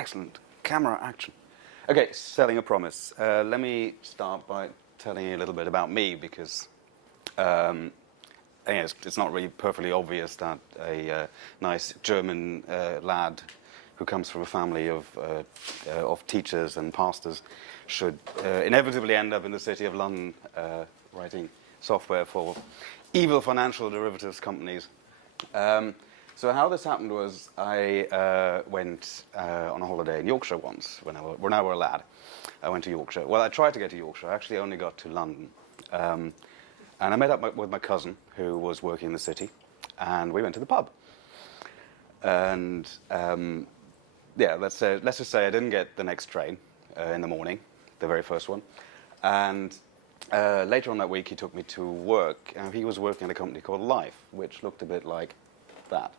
Excellent. Camera action. Okay, selling a promise. Let me start by telling you a little bit about me, because it's not really perfectly obvious that a nice German lad who comes from a family of teachers and pastors should inevitably end up in the city of London writing software for evil financial derivatives companies. So how this happened was I went on a holiday in Yorkshire once when I were a lad. I went to Yorkshire. Well, I tried to get to Yorkshire. I actually only got to London. And I met up with my cousin who was working in the city, and we went to the pub. And let's just say I didn't get the next train in the morning, the very first one. And later on that week, he took me to work. He was working at a company called Life, which looked a bit like that.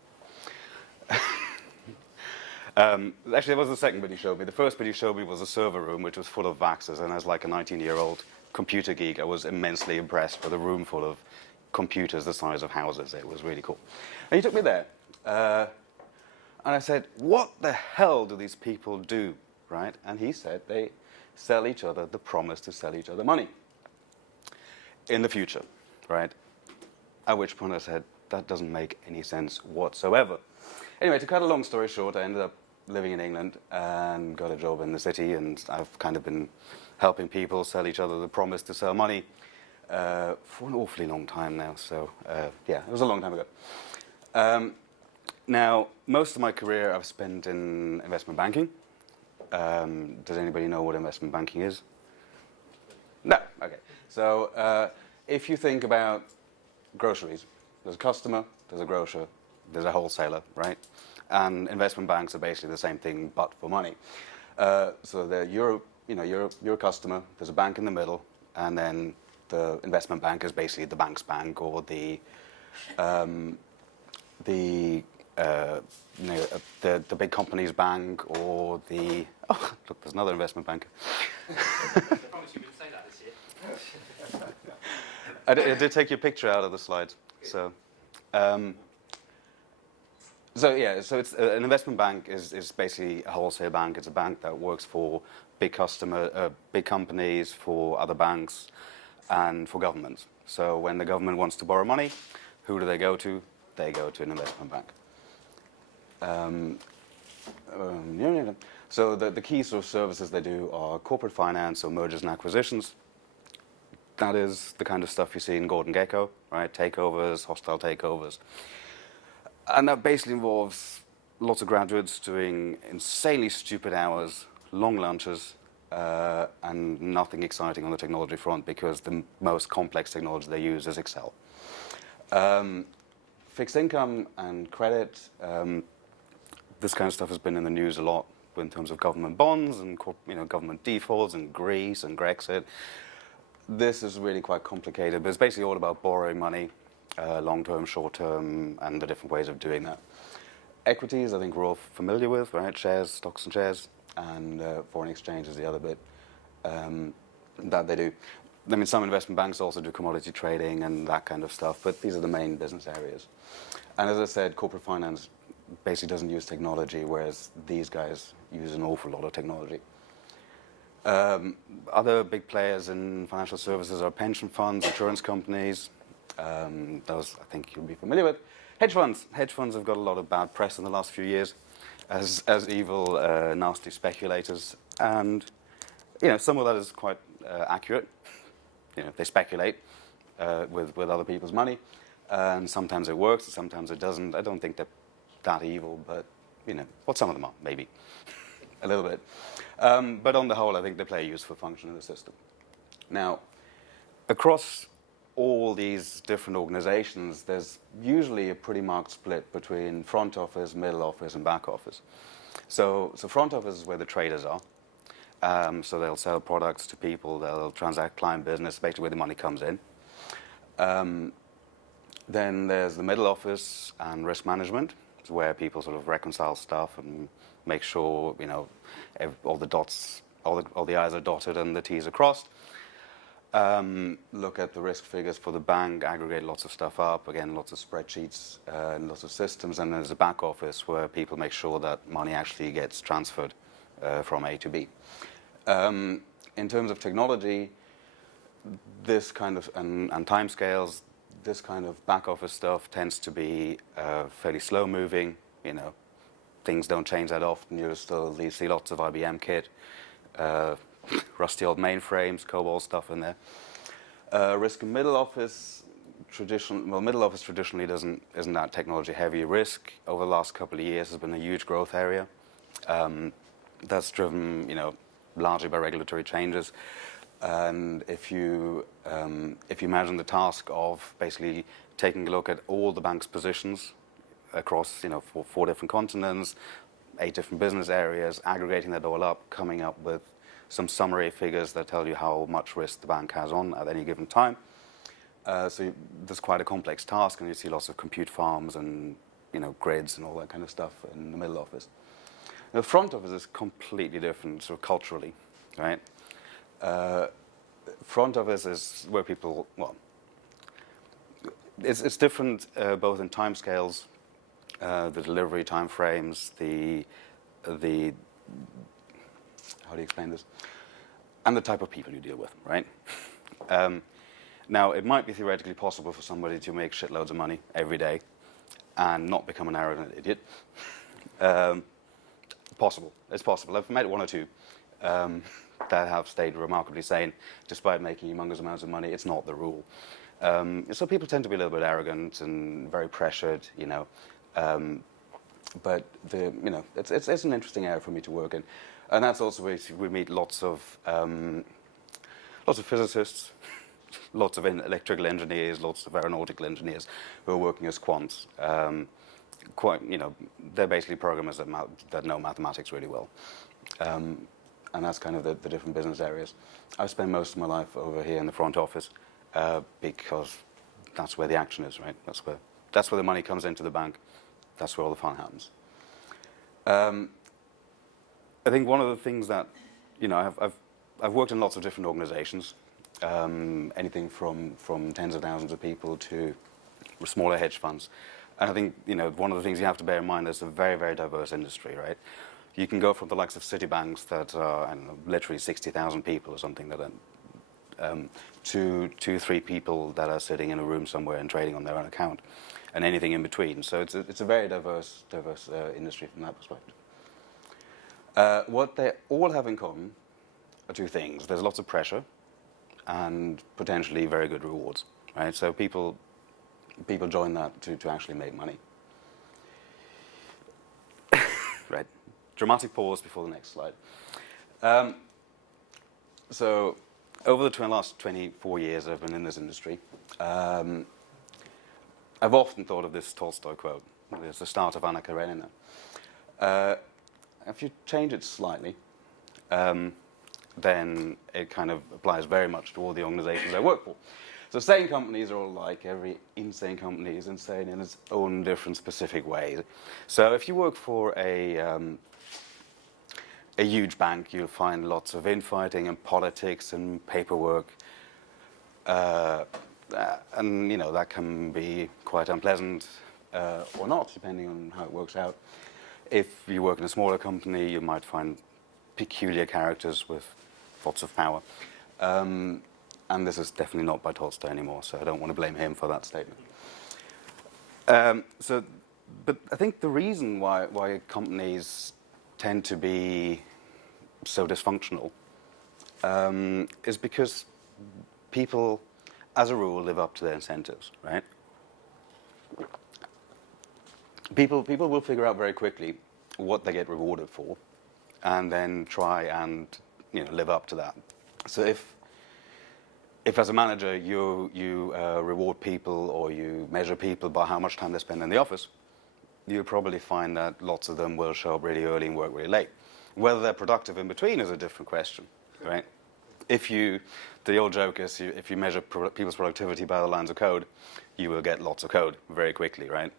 Actually, that was the second bit he showed me. The first bit he showed me was a server room, which was full of Vaxers, and as like a 19-year-old computer geek, I was immensely impressed with a room full of computers the size of houses. It was really cool. And he took me there, and I said, what the hell do these people do, right? And he said they sell each other the promise to sell each other money in the future, right? At which point I said, that doesn't make any sense whatsoever. Anyway, to cut a long story short, I ended up living in England and got a job in the city, and I've kind of been helping people sell each other the promise to sell money for an awfully long time now. So it was a long time ago. Now, most of my career I've spent in investment banking. Does anybody know what investment banking is? No? Okay. So if you think about groceries, there's a customer, there's a grocer, there's a wholesaler, right? And investment banks are basically the same thing, but for money. So you're a customer, there's a bank in the middle, and then the investment bank is basically the bank's bank, or the big company's bank, or the... Oh, look, there's another investment banker. I promise you wouldn't say that this year. I did take your picture out of the slides. So it's an investment bank is basically a wholesale bank. It's a bank that works for big companies, for other banks, and for governments. So when the government wants to borrow money, who do they go to? They go to an investment bank. So the key sort of services they do are corporate finance or mergers and acquisitions. That is the kind of stuff you see in Gordon Gekko, right? Takeovers, hostile takeovers. And that basically involves lots of graduates doing insanely stupid hours, long lunches, and nothing exciting on the technology front, because the most complex technology they use is Excel. Fixed income and credit, this kind of stuff has been in the news a lot in terms of government bonds and government defaults and Greece and Grexit. This is really quite complicated, but it's basically all about borrowing money, long-term, short-term, and the different ways of doing that. Equities, I think we're all familiar with, right? Shares, stocks and shares, and foreign exchange is the other bit that they do. I mean, some investment banks also do commodity trading and that kind of stuff, but these are the main business areas. And as I said, corporate finance basically doesn't use technology, whereas these guys use an awful lot of technology. Other big players in financial services are pension funds, insurance companies. Those I think you'll be familiar with. Hedge funds. Hedge funds have got a lot of bad press in the last few years as evil, nasty speculators. And some of that is quite accurate. They speculate with other people's money. And sometimes it works, and sometimes it doesn't. I don't think they're that evil, but some of them are, maybe. A little bit. But on the whole, I think they play a useful function in the system. Now, across all these different organizations, there's usually a pretty marked split between front office, middle office, and back office. So front office is where the traders are. So they'll sell products to people, they'll transact client business, basically where the money comes in. Then there's the middle office and risk management, where people sort of reconcile stuff and make sure all the I's are dotted and the T's are crossed. Look at the risk figures for the bank, aggregate lots of stuff up, again lots of spreadsheets and lots of systems, and there's a back office where people make sure that money actually gets transferred from A to B. In terms of technology, this kind of, and timescales, this kind of back office stuff tends to be fairly slow moving. You know, things don't change that often. You see lots of IBM kit, rusty old mainframes, COBOL stuff in there. Risk and middle office, middle office traditionally isn't that technology heavy. Risk over the last couple of years has been a huge growth area. That's driven, you know, largely by regulatory changes. And if you imagine the task of basically taking a look at all the bank's positions across, you know, four different continents, 8 different business areas, aggregating that all up, coming up with some summary figures that tell you how much risk the bank has on at any given time. So there's quite a complex task, and you see lots of compute farms and, you know, grids and all that kind of stuff in the middle office. The front office is completely different, sort of culturally, right? Front office is where people, well, it's different both in timescales, the delivery time frames, the how do you explain this? And the type of people you deal with, right? Now, it might be theoretically possible for somebody to make shitloads of money every day and not become an arrogant idiot. Possible. It's possible. I've met 1 or 2 that have stayed remarkably sane despite making humongous amounts of money. It's not the rule. So people tend to be a little bit arrogant and very pressured, you know. But you know, it's an interesting area for me to work in, and that's also where we meet lots of physicists, lots of electrical engineers, lots of aeronautical engineers who are working as quants. Quite, you know, they're basically programmers that know mathematics really well, and that's kind of the different business areas. I've spent most of my life over here in the front office because that's where the action is, right? That's where the money comes into the bank. That's where all the fun happens. I think one of the things that, you know, I've worked in lots of different organizations, anything from tens of thousands of people to smaller hedge funds. And I think, you know, one of the things you have to bear in mind is a very, very diverse industry, right? You can go from the likes of Citibanks that are, I don't know, literally 60,000 people or something that are, to 2-3 people that are sitting in a room somewhere and trading on their own account, and anything in between. So it's a very diverse industry from that perspective. What they all have in common are 2 things. There's lots of pressure and potentially very good rewards, right? So people join that to actually make money. Right. Dramatic pause before the next slide. So over the last 24 years I've been in this industry, I've often thought of this Tolstoy quote. It's the start of Anna Karenina. If you change it slightly, then it kind of applies very much to all the organizations I work for. So sane companies are all like every insane company is insane in its own different specific way. So if you work for a huge bank, you'll find lots of infighting and politics and paperwork. And, you know, that can be quite unpleasant or not, depending on how it works out. If you work in a smaller company, you might find peculiar characters with lots of power. And this is definitely not by Tolstoy anymore, so I don't want to blame him for that statement. But I think the reason why companies tend to be so dysfunctional is because people, as a rule, live up to their incentives, right? People will figure out very quickly what they get rewarded for, and then try and, you know, live up to that. So if as a manager you reward people or you measure people by how much time they spend in the office, you probably find that lots of them will show up really early and work really late. Whether they're productive in between is a different question, right? The old joke is if you measure people's productivity by the lines of code, you will get lots of code very quickly, right?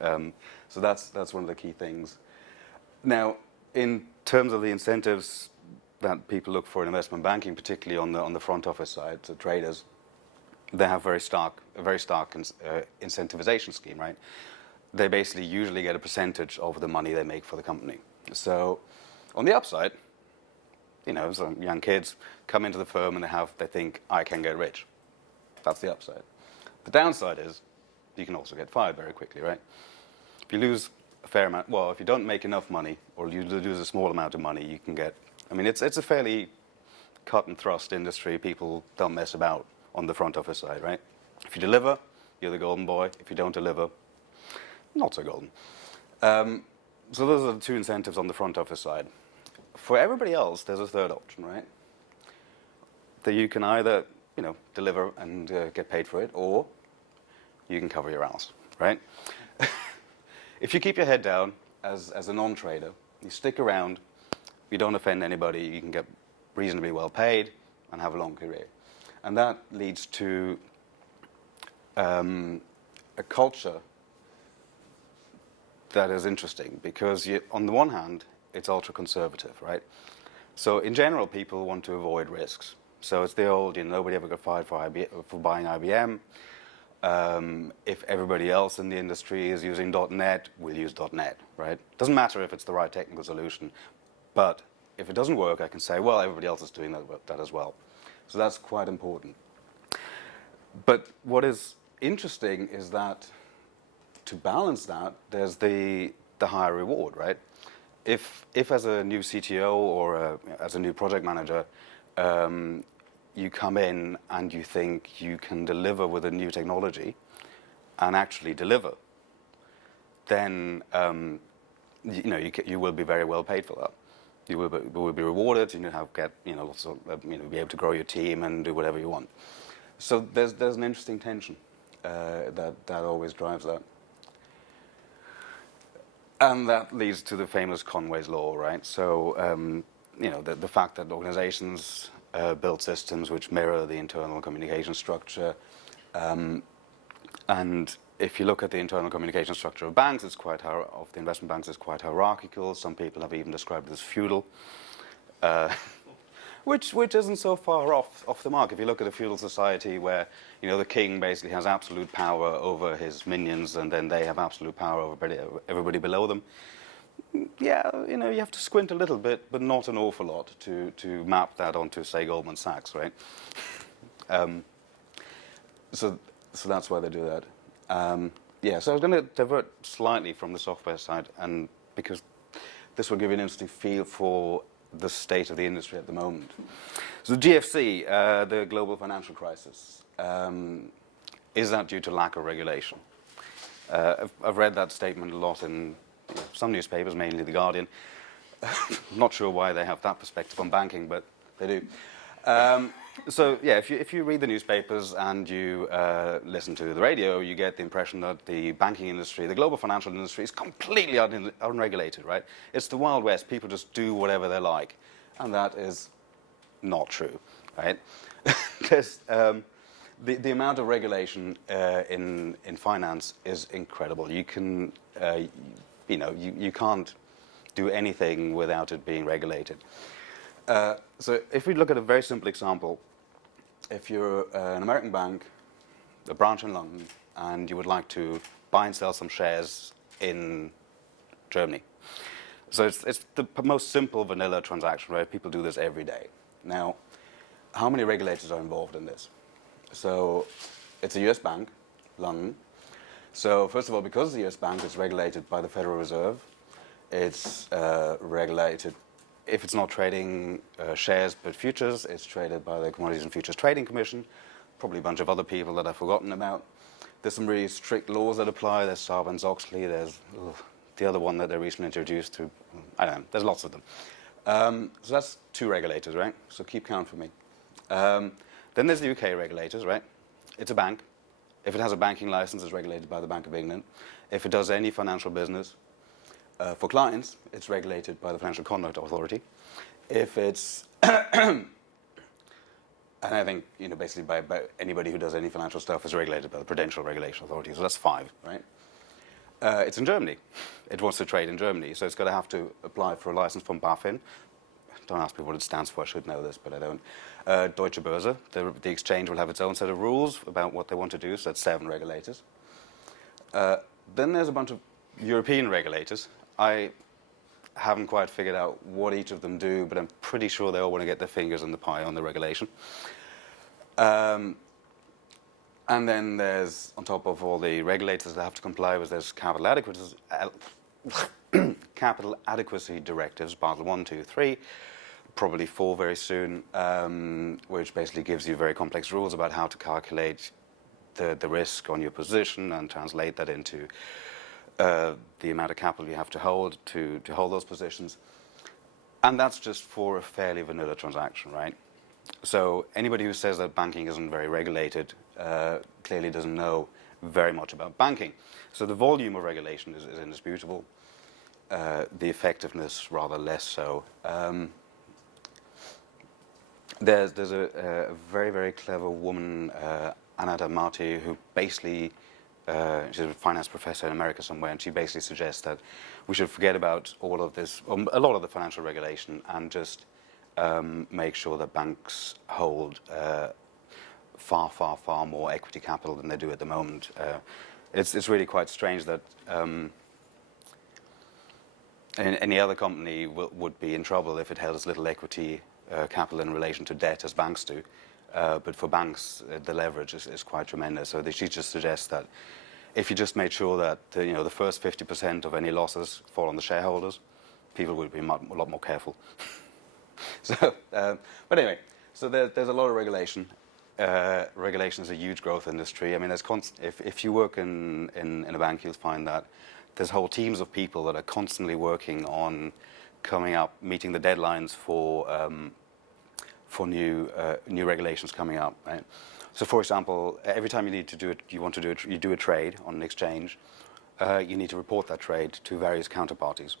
So that's one of the key things. Now, in terms of the incentives that people look for in investment banking, particularly on the front office side, so traders, they have a very stark incentivization scheme, right? They basically usually get a percentage of the money they make for the company. So On the upside, some young kids come into the firm and they think, I can get rich. That's the upside. The downside is you can also get fired very quickly, right? If you lose a fair amount, well, if you don't make enough money or you lose a small amount of money, you can get, it's a fairly cut and thrust industry. People don't mess about on the front office side, right? If you deliver, you're the golden boy. If you don't deliver, not so golden. So those are the two incentives on the front office side. For everybody else, there's a third option, right? That you can either, deliver and get paid for it, or you can cover your ass, right? If you keep your head down as a non-trader, you stick around, you don't offend anybody, you can get reasonably well paid and have a long career. And that leads to a culture that is interesting because on the one hand, it's ultra-conservative, right? So in general, people want to avoid risks. So it's the old, nobody ever got fired for buying IBM. If everybody else in the industry is using .NET, we'll use .NET, right? Doesn't matter if it's the right technical solution, but if it doesn't work, I can say, well, everybody else is doing that as well. So that's quite important. But what is interesting is that to balance that, there's the higher reward, right? If as a new CTO or as a new project manager, you come in and you think you can deliver with a new technology and actually deliver, then you will be very well paid for that. You will be rewarded. Lots of be able to grow your team and do whatever you want. So there's an interesting tension that always drives that. And that leads to the famous Conway's Law, right? So, the fact that organizations build systems which mirror the internal communication structure. And if you look at the internal communication structure of banks, of the investment banks, it's quite hierarchical. Some people have even described it as feudal, which isn't so far off the mark. If you look at a feudal society where the king basically has absolute power over his minions, and then they have absolute power over everybody below them. Yeah, you have to squint a little bit, but not an awful lot to map that onto, say, Goldman Sachs, right? So that's why they do that. So I was going to divert slightly from the software side, and because this will give you an interesting feel for the state of the industry at the moment. So the GFC, the global financial crisis, is that due to lack of regulation? I've read that statement a lot in some newspapers, mainly The Guardian. Not sure why they have that perspective on banking, but they do. If you read the newspapers and you listen to the radio, you get the impression that the banking industry, the global financial industry, is completely unregulated, right? It's the Wild West. People just do whatever they like. And that is not true, right? There's, the amount of regulation in finance is incredible. You can, you can't do anything without it being regulated. So if we look at a very simple example, if you're an American bank, a branch in London, and you would like to buy and sell some shares in Germany. So it's the most simple vanilla transaction, right? People do this every day. Now, how many regulators are involved in this? So it's a US bank, London. So first of all, because the US bank is regulated by the Federal Reserve, it's regulated. If it's not trading shares but futures, it's traded by the Commodities and Futures Trading Commission, probably a bunch of other people that I've forgotten about. There's some really strict laws that apply. There's Sarbanes-Oxley. There's the other one that they recently introduced to, I don't know, there's lots of them. So that's 2 regulators, right? So keep count for me. Then there's the UK regulators, right? It's a bank. If it has a banking license, it's regulated by the Bank of England. If it does any financial business, for clients, it's regulated by the Financial Conduct Authority. If it's, and I think, basically by anybody who does any financial stuff is regulated by the Prudential Regulation Authority. So that's 5, right? It's in Germany. It wants to trade in Germany, so it's going to have to apply for a license from BaFin. Don't ask me what it stands for. I should know this, but I don't. Deutsche Börse, the exchange will have its own set of rules about what they want to do, so that's 7 regulators. Then there's a bunch of European regulators. I haven't quite figured out what each of them do, but I'm pretty sure they all want to get their fingers in the pie on the regulation. And then there's, on top of all the regulators that have to comply with, there's capital adequacy directives, Basel 1, 2, 3, probably 4 very soon, which basically gives you very complex rules about how to calculate the risk on your position and translate that into the amount of capital you have to hold those positions. And that's just for a fairly vanilla transaction, right? So anybody who says that banking isn't very regulated clearly doesn't know very much about banking. So the volume of regulation is indisputable. The effectiveness rather less so. There's a very, very clever woman, Anata Marti, who basically, she's a finance professor in America somewhere, and she basically suggests that we should forget about all of this, a lot of the financial regulation, and just make sure that banks hold far, far, far more equity capital than they do at the moment. It's really quite strange that any other company would be in trouble if it held as little equity capital in relation to debt as banks do. But for banks, the leverage is quite tremendous. So she just suggests that if you just made sure that the first 50% of any losses fall on the shareholders, people would be a lot more careful. So, but anyway, so there's a lot of regulation. Regulation is a huge growth industry. I mean, if you work in a bank, you'll find that there's whole teams of people that are constantly working on meeting the deadlines for new regulations coming up. Right? So, for example, every time you do a trade on an exchange, you need to report that trade to various counterparties,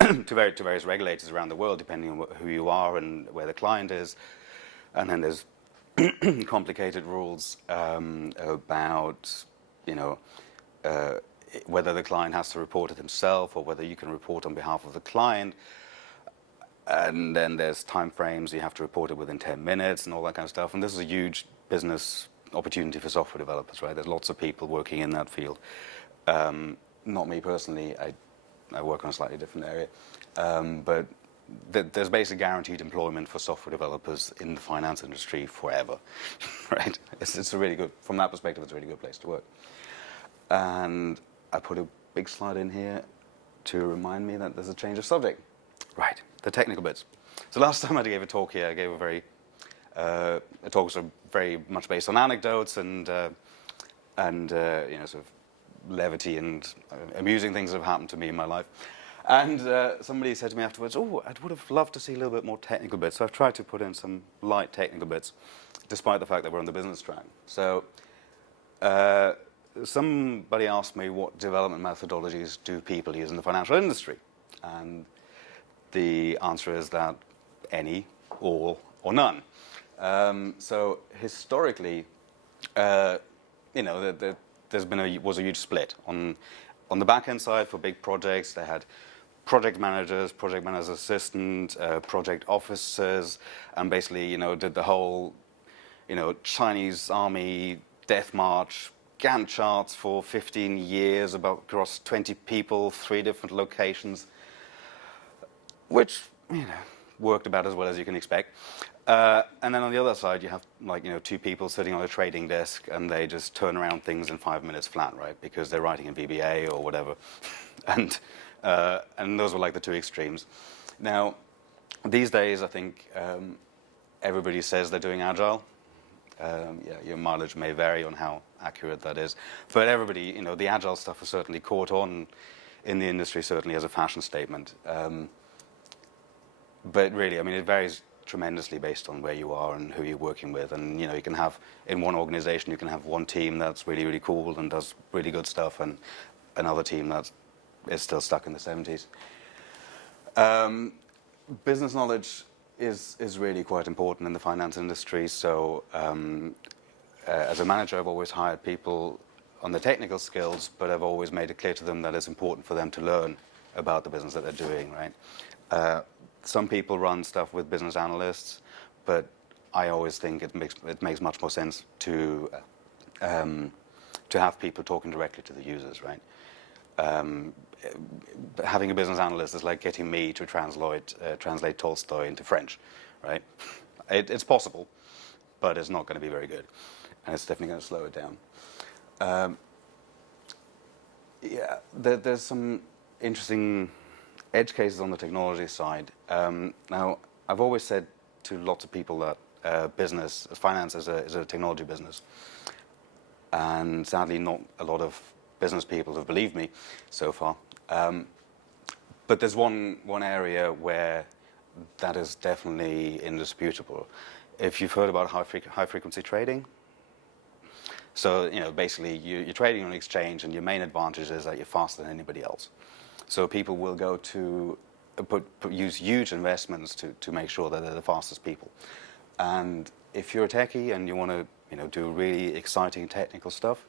to various regulators around the world, depending on who you are and where the client is. And then there's complicated rules about, whether the client has to report it himself or whether you can report on behalf of the client. And then there's time frames. You have to report it within 10 minutes and all that kind of stuff. And this is a huge business opportunity for software developers, right? There's lots of people working in that field. Not me personally. I work on a slightly different area. But there's basically guaranteed employment for software developers in the finance industry forever, right? It's a really good, from that perspective, it's a really good place to work. And I put a big slide in here to remind me that there's a change of subject. Right, the technical bits. So last time I gave a talk here, I gave a talk sort of very much based on anecdotes and sort of levity and amusing things that have happened to me in my life. And somebody said to me afterwards, "Oh, I would have loved to see a little bit more technical bits." So I've tried to put in some light technical bits, despite the fact that we're on the business track. So somebody asked me, what development methodologies do people use in the financial industry? And the answer is that any, all, or none. So historically, there was a huge split. On the back-end side, for big projects, they had project managers assistant, project officers, and basically, did the whole, Chinese army death march, Gantt charts for 15 years across 20 people, 3 different locations, which, worked about as well as you can expect. And then on the other side, you have 2 people sitting on a trading desk, and they just turn around things in 5 minutes flat, right? Because they're writing in VBA or whatever. And those were like the 2 extremes. Now, these days, I think everybody says they're doing agile. Your mileage may vary on how accurate that is. But everybody, the agile stuff has certainly caught on in the industry, certainly as a fashion statement. But really, it varies tremendously based on where you are and who you're working with. And, you can have, in one organization, you can have one team that's really, really cool and does really good stuff, and another team that is still stuck in the 70s. Business knowledge is really quite important in the finance industry. So as a manager, I've always hired people on the technical skills, but I've always made it clear to them that it's important for them to learn about the business that they're doing, right? Some people run stuff with business analysts, but I always think it makes much more sense to have people talking directly to the users, right? having a business analyst is like getting me to translate Tolstoy into French, right? It's possible, but it's not going to be very good, and it's definitely going to slow it down. Yeah, there's some interesting edge cases on the technology side. Now, I've always said to lots of people that finance is a technology business, and sadly, not a lot of business people have believed me so far. But there's one area where that is definitely indisputable. If you've heard about high frequency trading, so basically you're trading on an exchange, and your main advantage is that you're faster than anybody else. So people will go to use huge investments to make sure that they're the fastest people. And if you're a techie and you want to do really exciting technical stuff,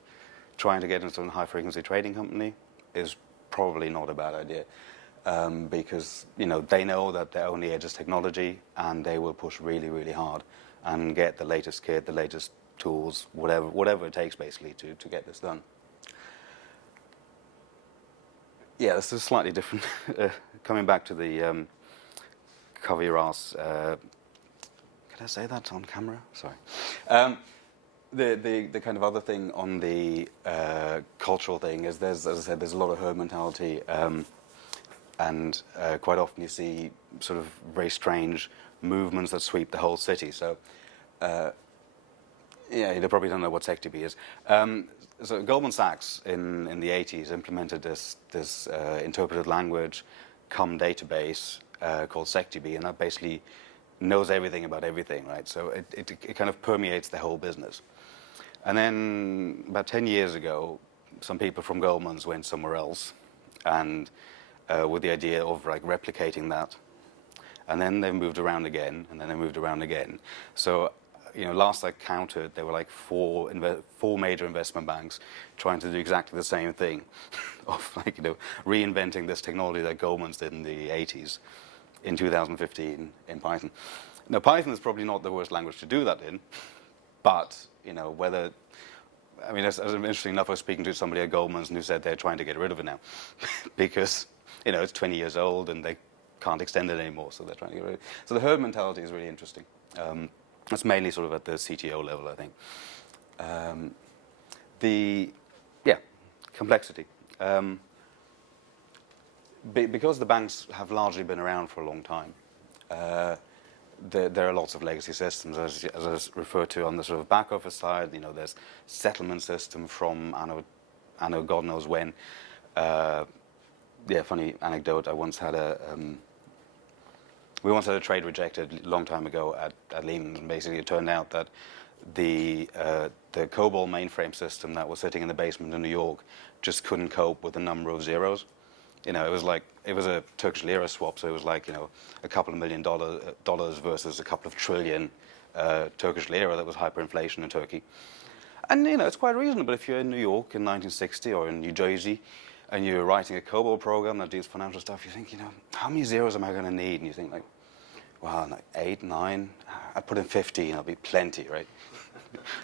trying to get into a high frequency trading company is probably not a bad idea. Because they know that their only edge is technology, and they will push really, really hard and get the latest kit, the latest tools, whatever it takes basically to get this done. Yeah, this is slightly different. Coming back to the cover your ass. Can I say that on camera? Sorry. The kind of other thing on the cultural thing is as I said, there's a lot of herd mentality. And quite often you see sort of very strange movements that sweep the whole city. So, you probably don't know what SecDB is. So Goldman Sachs in the 80s implemented this interpreted language cum database called SecDB, and that basically knows everything about everything, right? So it kind of permeates the whole business. And then about 10 years ago, some people from Goldman's went somewhere else, and with the idea of like replicating that, and then they moved around again, and then they moved around again. So, last I counted, there were like four major investment banks trying to do exactly the same thing, of like reinventing this technology that Goldman's did in the 80s, in 2015 in Python. Now, Python is probably not the worst language to do that in, but whether. I mean, as interesting enough, I was speaking to somebody at Goldman's who said they're trying to get rid of it now because it's 20 years old and they can't extend it anymore, so they're trying to get rid of it. So the herd mentality is really interesting. That's mainly sort of at the CTO level, I think. Complexity. Because the banks have largely been around for a long time, there are lots of legacy systems, as I referred to on the sort of back office side. There's settlement system from anno God knows when. Funny anecdote. We once had a trade rejected a long time ago at Lehman, and basically it turned out that the COBOL mainframe system that was sitting in the basement in New York just couldn't cope with the number of zeros. It was a Turkish lira swap, so it was like a couple of $1 million versus a couple of trillion Turkish lira that was hyperinflation in Turkey. And it's quite reasonable if you're in New York in 1960 or in New Jersey, and you're writing a COBOL program that deals financial stuff. You think, how many zeros am I going to need? And you think, like 8, 9. I put in 15. That'll be plenty, right?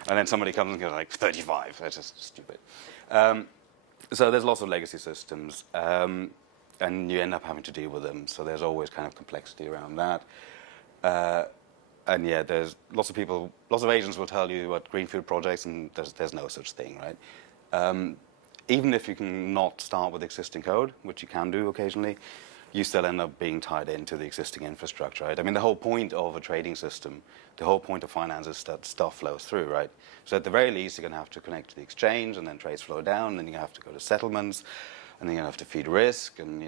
And then somebody comes and goes like 35. That's just stupid. So there's lots of legacy systems, and you end up having to deal with them. So there's always kind of complexity around that. And there's lots of people, lots of agents will tell you about greenfield projects, and there's no such thing, right? Even if you can not start with existing code, which you can do occasionally, you still end up being tied into the existing infrastructure, right? I mean, the whole point of a trading system, the whole point of finance is that stuff flows through, right? So at the very least, you're going to have to connect to the exchange, and then trades flow down, and then you have to go to settlements, and then you have to feed risk, and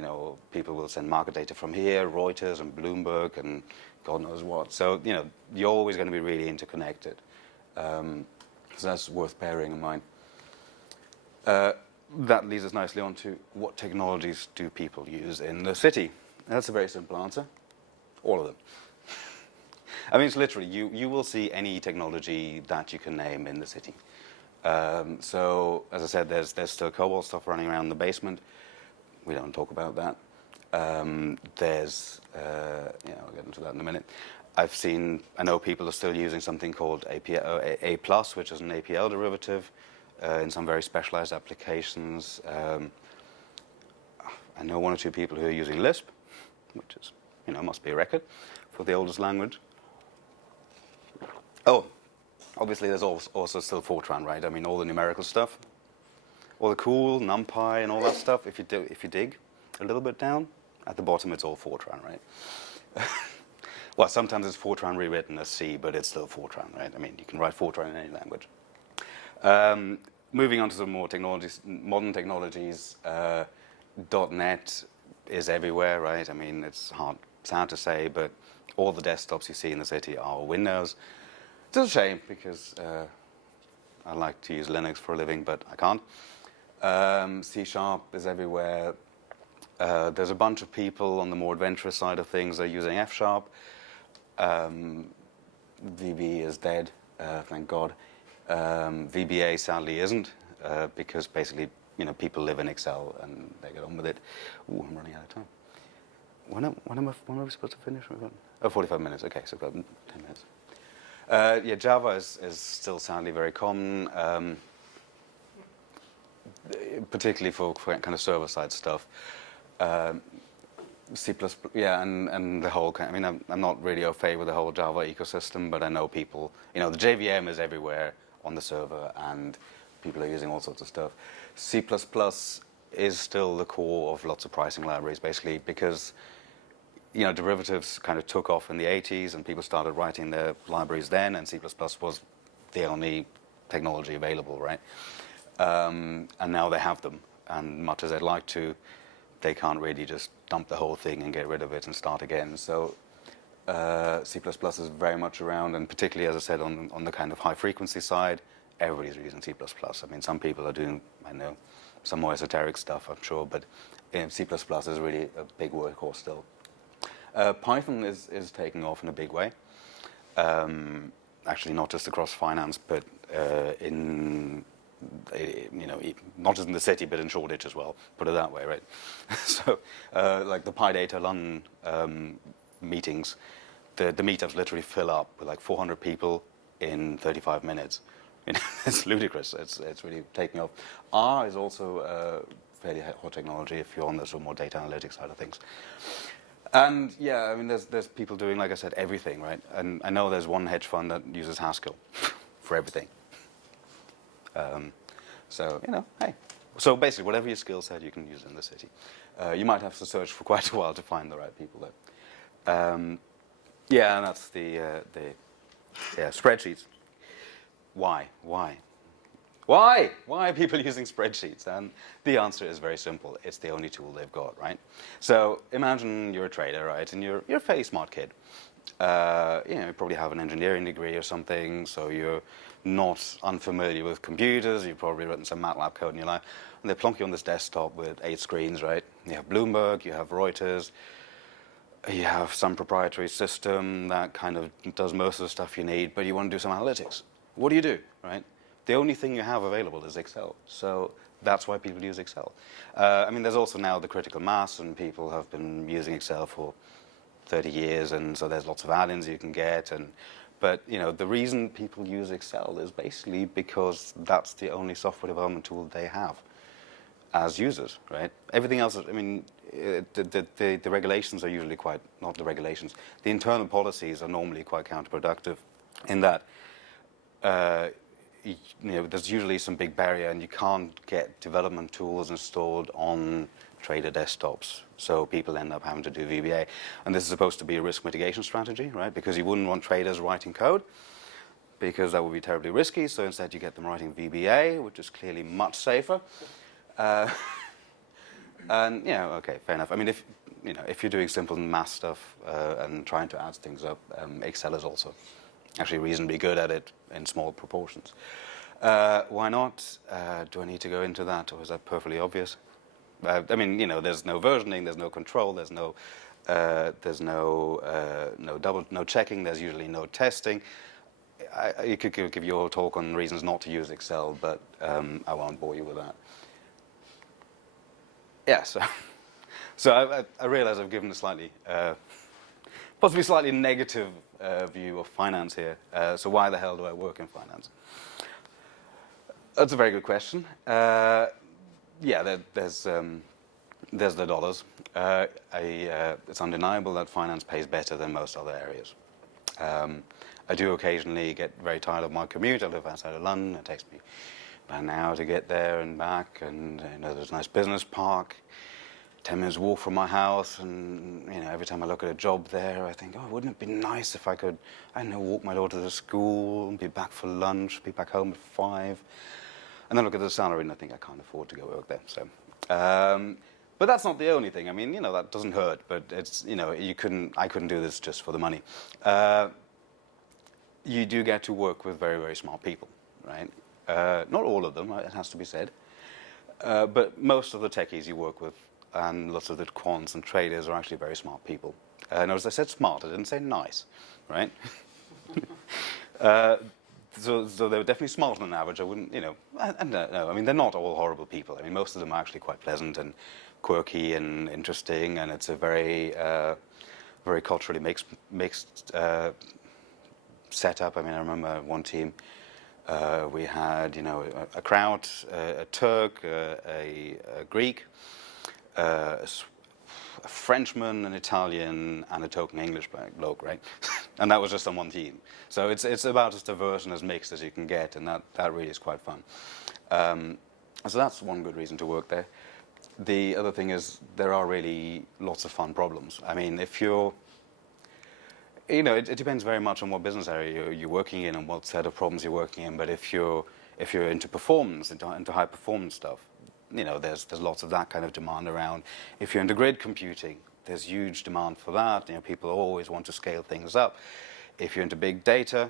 people will send market data from here, Reuters and Bloomberg, and God knows what. So you're always going to be really interconnected. So that's worth bearing in mind. That leads us nicely on to what technologies do people use in the city? That's a very simple answer. All of them. I mean, it's literally, you will see any technology that you can name in the city. So, as I said, there's still COBOL stuff running around in the basement. We don't talk about that. I'll get into that in a minute. I know people are still using something called A+, which is an APL derivative. In some very specialized applications. I know one or two people who are using Lisp, which is, must be a record for the oldest language. Oh, obviously there's also still Fortran, right? I mean, all the numerical stuff, all the cool NumPy and all that stuff. If you dig a little bit down, at the bottom it's all Fortran, right? Well, sometimes it's Fortran rewritten as C, but it's still Fortran, right? I mean, you can write Fortran in any language. Moving on to some more technologies, modern technologies, .NET is everywhere, right? I mean, it's sad to say, but all the desktops you see in the city are Windows. It's a shame because I like to use Linux for a living, but I can't. C# is everywhere. There's a bunch of people on the more adventurous side of things that are using F#. VB is dead, thank God. VBA sadly isn't, because basically, people live in Excel and they get on with it. Ooh, I'm running out of time. When are we supposed to finish? Oh, 45 minutes. Okay, so we've got 10 minutes. Yeah, Java is still sadly very common, particularly for kind of server-side stuff. C++, yeah, and the whole kind. I mean, I'm not really au fait with the whole Java ecosystem, but I know people. The JVM is everywhere on the server, and people are using all sorts of stuff. C++ is still the core of lots of pricing libraries, basically, because derivatives kind of took off in the 80s, and people started writing their libraries then, and C++ was the only technology available, right? And now they have them, and much as they'd like to, they can't really just dump the whole thing and get rid of it and start again. So C++ is very much around, and particularly, as I said, on the kind of high-frequency side, everybody's using C++. I mean, some people are doing, I know, some more esoteric stuff, I'm sure, but C++ is really a big workhorse still. Python is taking off in a big way. Actually, not just across finance, but not just in the city, but in Shoreditch as well. Put it that way, right? So, like the PyData London meetings, the meetups literally fill up with like 400 people in 35 minutes. It's ludicrous. It's really taking off. R is also fairly hot technology if you're on the sort of more data analytics side of things. And yeah, I mean, there's people doing, like I said, everything, right? And I know there's one hedge fund that uses Haskell for everything. So, hey. So basically, whatever your skill set, you can use in the city. You might have to search for quite a while to find the right people, though. Yeah, and that's the spreadsheets. Why? Why are people using spreadsheets? And the answer is very simple. It's the only tool they've got, right? So imagine you're a trader, right? And you're a fairly smart kid. You probably have an engineering degree or something, so you're not unfamiliar with computers. You've probably written some MATLAB code in your life. And they plonk you on this desktop with 8 screens, right? You have Bloomberg, you have Reuters, you have some proprietary system that kind of does most of the stuff you need, but you want to do some analytics. What do, right? The only thing you have available is Excel. So that's why people use Excel. I mean, there's also now the critical mass, and people have been using Excel for 30 years, and so there's lots of add-ins you can get. But the reason people use Excel is basically because that's the only software development tool they have as users, right? Everything else, I mean, the regulations are usually quite, not the regulations, the internal policies are normally quite counterproductive in that there's usually some big barrier, and you can't get development tools installed on trader desktops. So people end up having to do VBA. And this is supposed to be a risk mitigation strategy, right? Because you wouldn't want traders writing code, because that would be terribly risky. So instead you get them writing VBA, which is clearly much safer. And, okay, fair enough. I mean, if you're doing simple math stuff and trying to add things up, Excel is also actually reasonably good at it in small proportions. Why not? Do I need to go into that, or is that perfectly obvious? I mean, there's no versioning, there's no control, there's no checking, there's usually no testing. You could give you a whole talk on reasons not to use Excel, but I won't bore you with that. Yeah, so I realize I've given a slightly, possibly slightly negative view of finance here. So why the hell do I work in finance? That's a very good question. Yeah, there's there's the dollars. It's undeniable that finance pays better than most other areas. I do occasionally get very tired of my commute. I live outside of London. It takes me about an hour to get there and back. And there's a nice business park, 10 minutes walk from my house. And every time I look at a job there, I think, oh, wouldn't it be nice if I could, I don't know, walk my daughter to school, and be back for lunch, be back home at 5. And then look at the salary, and I think I can't afford to go work there. So, but that's not the only thing. I mean, that doesn't hurt. But it's, I couldn't do this just for the money. You do get to work with very, very smart people, right? Not all of them, it has to be said. But most of the techies you work with, and lots of the quants and traders, are actually very smart people. Notice I said smart, I didn't say nice, right? So they were definitely smarter than average. I wouldn't, I don't know. I mean, they're not all horrible people. I mean, most of them are actually quite pleasant and quirky and interesting, and it's a very, very culturally mixed setup. I mean, I remember one team, we had, a Kraut, a Turk, a Greek, a Frenchman, an Italian, and a token English bloke, right? And that was just on one team. So it's about as diverse and as mixed as you can get, and that really is quite fun. So that's one good reason to work there. The other thing is there are really lots of fun problems. I mean, if you're, it depends very much on what business area you're working in and what set of problems you're working in. But if you're into performance, into high performance stuff, there's lots of that kind of demand around. If you're into grid computing, there's huge demand for that. People always want to scale things up. If you're into big data,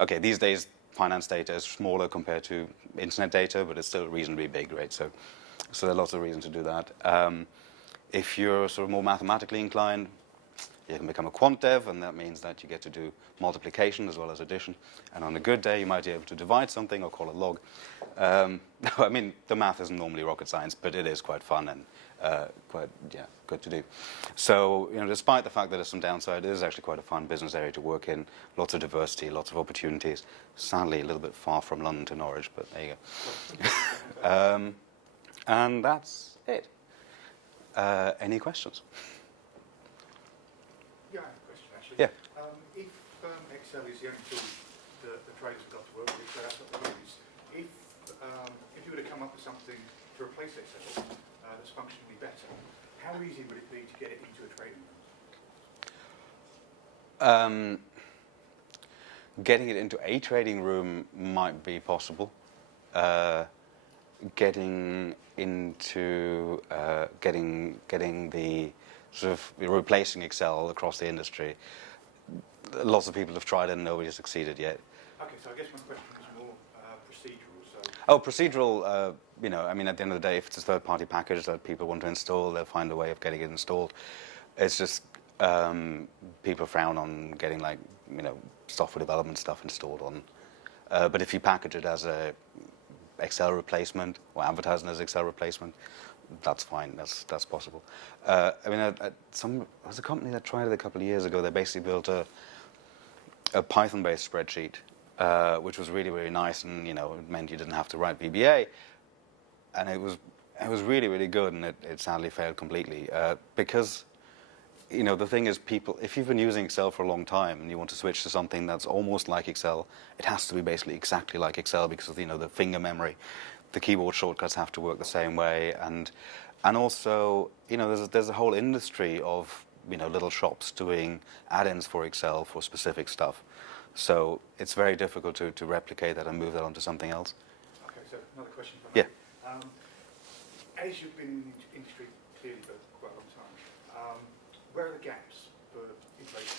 okay, these days finance data is smaller compared to internet data, but it's still reasonably big, right? So there are lots of reasons to do that. If you're sort of more mathematically inclined, you can become a quant dev, and that means that you get to do multiplication as well as addition. And on a good day, you might be able to divide something or call a log. I mean, the math isn't normally rocket science, but it is quite fun and quite good to do. So, despite the fact that there's some downside, it is actually quite a fun business area to work in. Lots of diversity, lots of opportunities. Sadly, a little bit far from London to Norwich, but there you go. And that's it. Any questions? Yeah, I have a question actually. Yeah. If Excel is the only tool the traders have got to work with, so that's what they use. If you were to come up with something to replace Excel that's functionally better, how easy would it be to get it into a trading room? Getting it into a trading room might be possible. Getting into getting the sort of replacing Excel across the industry. Lots of people have tried it and nobody has succeeded yet. Okay, so I guess my question is more procedural. So. Oh, procedural, I mean, at the end of the day, if it's a third-party package that people want to install, they'll find a way of getting it installed. It's just people frown on getting, software development stuff installed on. But if you package it as a Excel replacement or advertising as Excel replacement, that's fine. That's possible. I mean, there was a company that tried it a couple of years ago. They basically built a Python-based spreadsheet, which was really, really nice, and it meant you didn't have to write VBA, and it was really, really good, and it sadly failed completely because. The thing is, if you've been using Excel for a long time and you want to switch to something that's almost like Excel, it has to be basically exactly like Excel because of the finger memory. The keyboard shortcuts have to work the same way, and also there's a whole industry of little shops doing add-ins for Excel for specific stuff. So it's very difficult to replicate that and move that onto something else. Okay, so another question. Yeah. As you've been in the industry clearly for quite a long time, where are the gaps for inflation?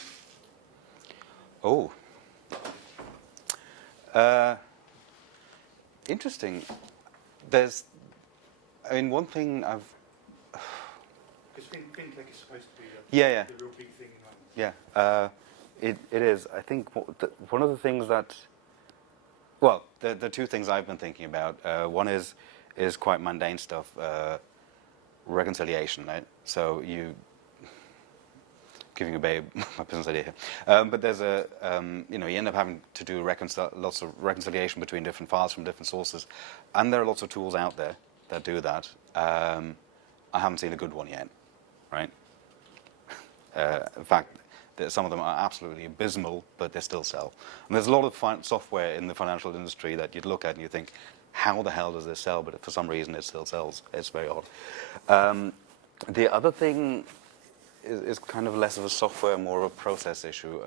Oh. Interesting. One thing I've... Because fintech is supposed to be the real big thing in London. Yeah, it is. I think one of the things that... Well, the two things I've been thinking about, one is quite mundane stuff, reconciliation, right? So giving away my business idea here. But there's you end up having to do lots of reconciliation between different files from different sources. And there are lots of tools out there that do that. I haven't seen a good one yet, right? In fact, some of them are absolutely abysmal, but they still sell. And there's a lot of software in the financial industry that you'd look at and you think, how the hell does this sell? But for some reason, it still sells. It's very odd. The other thing is kind of less of a software, more of a process issue.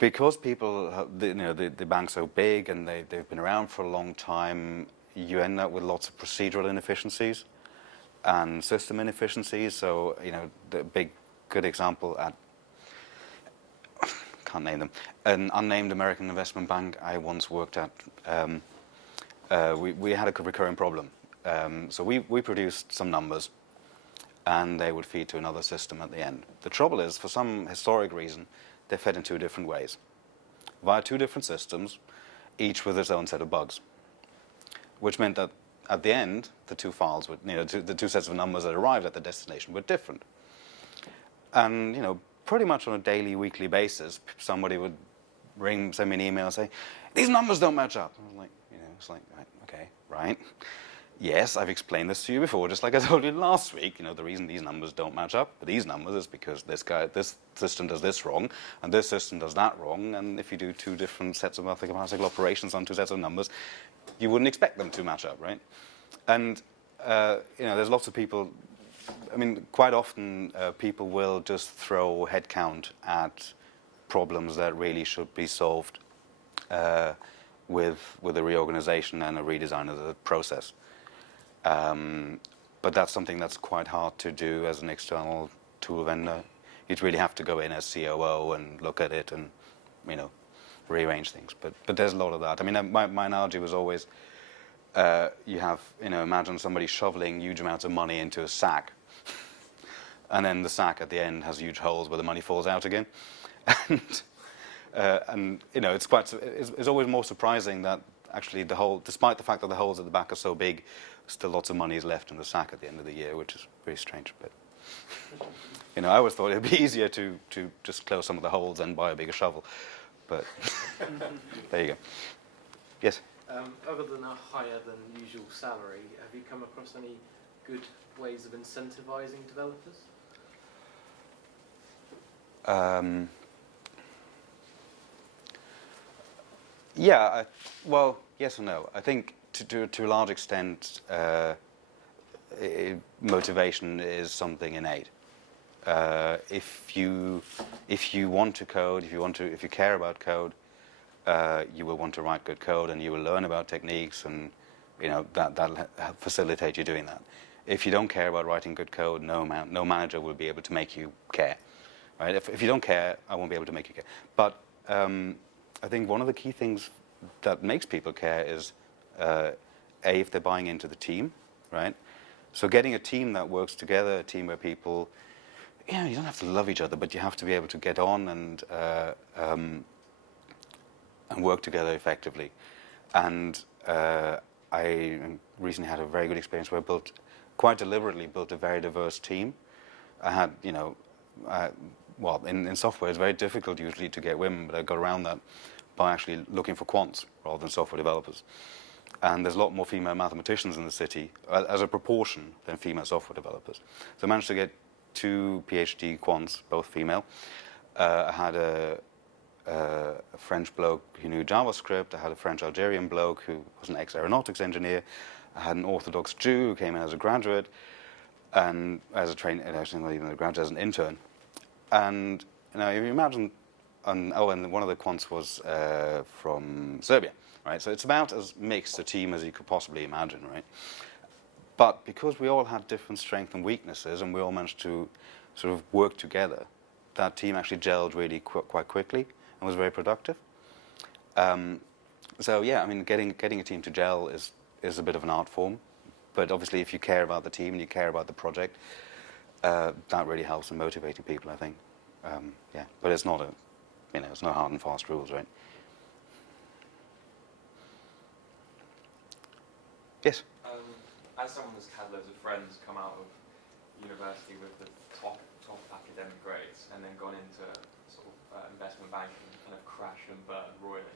Because people, the bank's so big and they've been around for a long time, you end up with lots of procedural inefficiencies and system inefficiencies. So, the big good example at, can't name them, an unnamed American investment bank I once worked at, we had a recurring problem. So we produced some numbers and they would feed to another system at the end. The trouble is, for some historic reason, they fed in two different ways, via two different systems, each with its own set of bugs, which meant that at the end, the two files would, the two sets of numbers that arrived at the destination were different. And, pretty much on a daily, weekly basis, somebody would send me an email and say, these numbers don't match up. I was like, it's like, right, okay, right. Yes, I've explained this to you before, just like I told you last week. The reason these numbers don't match up with these numbers is because this system does this wrong, and this system does that wrong. And if you do two different sets of mathematical operations on two sets of numbers, you wouldn't expect them to match up, right? And there's lots of people. Quite often people will just throw headcount at problems that really should be solved with a reorganization and a redesign of the process. But that's something that's quite hard to do as an external tool vendor. You'd really have to go in as COO and look at it and, rearrange things. But there's a lot of that. My analogy was always, you have, imagine somebody shoveling huge amounts of money into a sack. And then the sack at the end has huge holes where the money falls out again. And it's always more surprising that actually despite the fact that the holes at the back are so big, still lots of money is left in the sack at the end of the year, which is very strange. But I always thought it would be easier to just close some of the holes and buy a bigger shovel. But there you go. Yes? Other than a higher than usual salary, have you come across any good ways of incentivizing developers? Yeah, well, yes and no. I think to a large extent, motivation is something innate. If you want to code, if you care about code, you will want to write good code, and you will learn about techniques, and that'll facilitate you doing that. If you don't care about writing good code, no manager will be able to make you care. Right? If you don't care, I won't be able to make you care. But I think one of the key things that makes people care is, if they're buying into the team, right? So getting a team that works together, a team where people, you don't have to love each other, but you have to be able to get on and work together effectively. And I recently had a very good experience where I quite deliberately built a very diverse team. I had, in software it's very difficult usually to get women, but I got around that by actually looking for quants rather than software developers. And there's a lot more female mathematicians in the city as a proportion than female software developers. So I managed to get 2 PhD quants, both female. I had a French bloke who knew JavaScript. I had a French Algerian bloke who was an ex-aeronautics engineer. I had an Orthodox Jew who came in as a graduate, and as a trainee, actually not even a graduate, as an intern. And if you imagine, and one of the quants was from Serbia, right? So it's about as mixed a team as you could possibly imagine, right? But because we all had different strengths and weaknesses, and we all managed to sort of work together, that team actually gelled really quite quickly and was very productive. So yeah, getting a team to gel is a bit of an art form, but obviously if you care about the team and you care about the project, that really helps in motivating people, I think. Yeah, but it's not it's no hard and fast rules, right? Yes. As someone who's had loads of friends come out of university with the top academic grades and then gone into sort of investment banking and kind of crash and burn royally,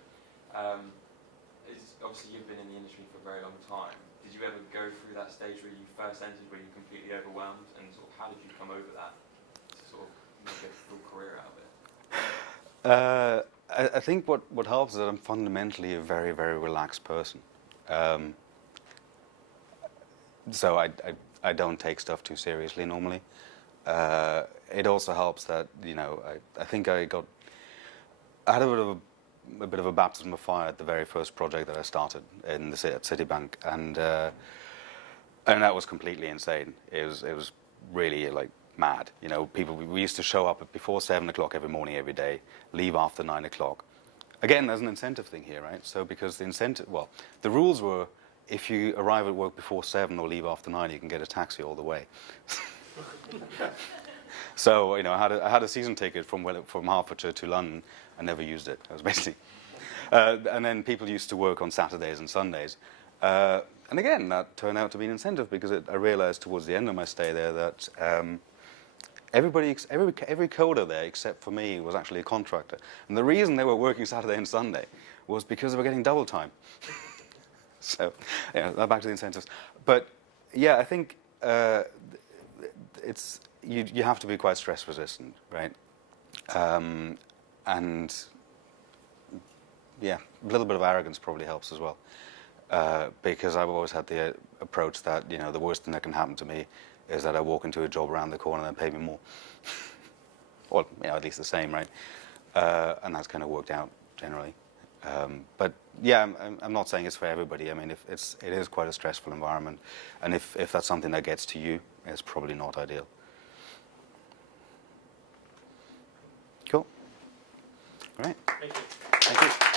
obviously you've been in the industry for a very long time. Did you you ever go through that stage where you first entered, where you're completely overwhelmed, and sort of how did you come over that to sort of make a full career out of it? I think what helps is that I'm fundamentally a very, very relaxed person. So I don't take stuff too seriously normally. It also helps that, you know, I think I had a bit of a baptism of fire at the very first project that I started at Citibank, and that was completely insane. It was really like mad. You know, we used to show up before 7 o'clock every morning, every day, leave after 9 o'clock. Again, there's an incentive thing here, right? So because the rules were, if you arrive at work before 7 or leave after 9, you can get a taxi all the way. So, you know, I had a season ticket from Hertfordshire to London. I never used it. I was basically, and then people used to work on Saturdays and Sundays. And again, that turned out to be an incentive because I realized towards the end of my stay there that every coder there except for me was actually a contractor. And the reason they were working Saturday and Sunday was because they were getting double time. So, yeah, back to the incentives. But yeah, I think you have to be quite stress resistant, right? And yeah, a little bit of arrogance probably helps as well. Because I've always had the approach that, you know, the worst thing that can happen to me is that I walk into a job around the corner and they pay me more. Or, you know, at least the same, right? And that's kind of worked out generally. But yeah, I'm not saying it's for everybody. I mean, it is quite a stressful environment, and if that's something that gets to you, it's probably not ideal. Cool. All right. Thank you. Thank you.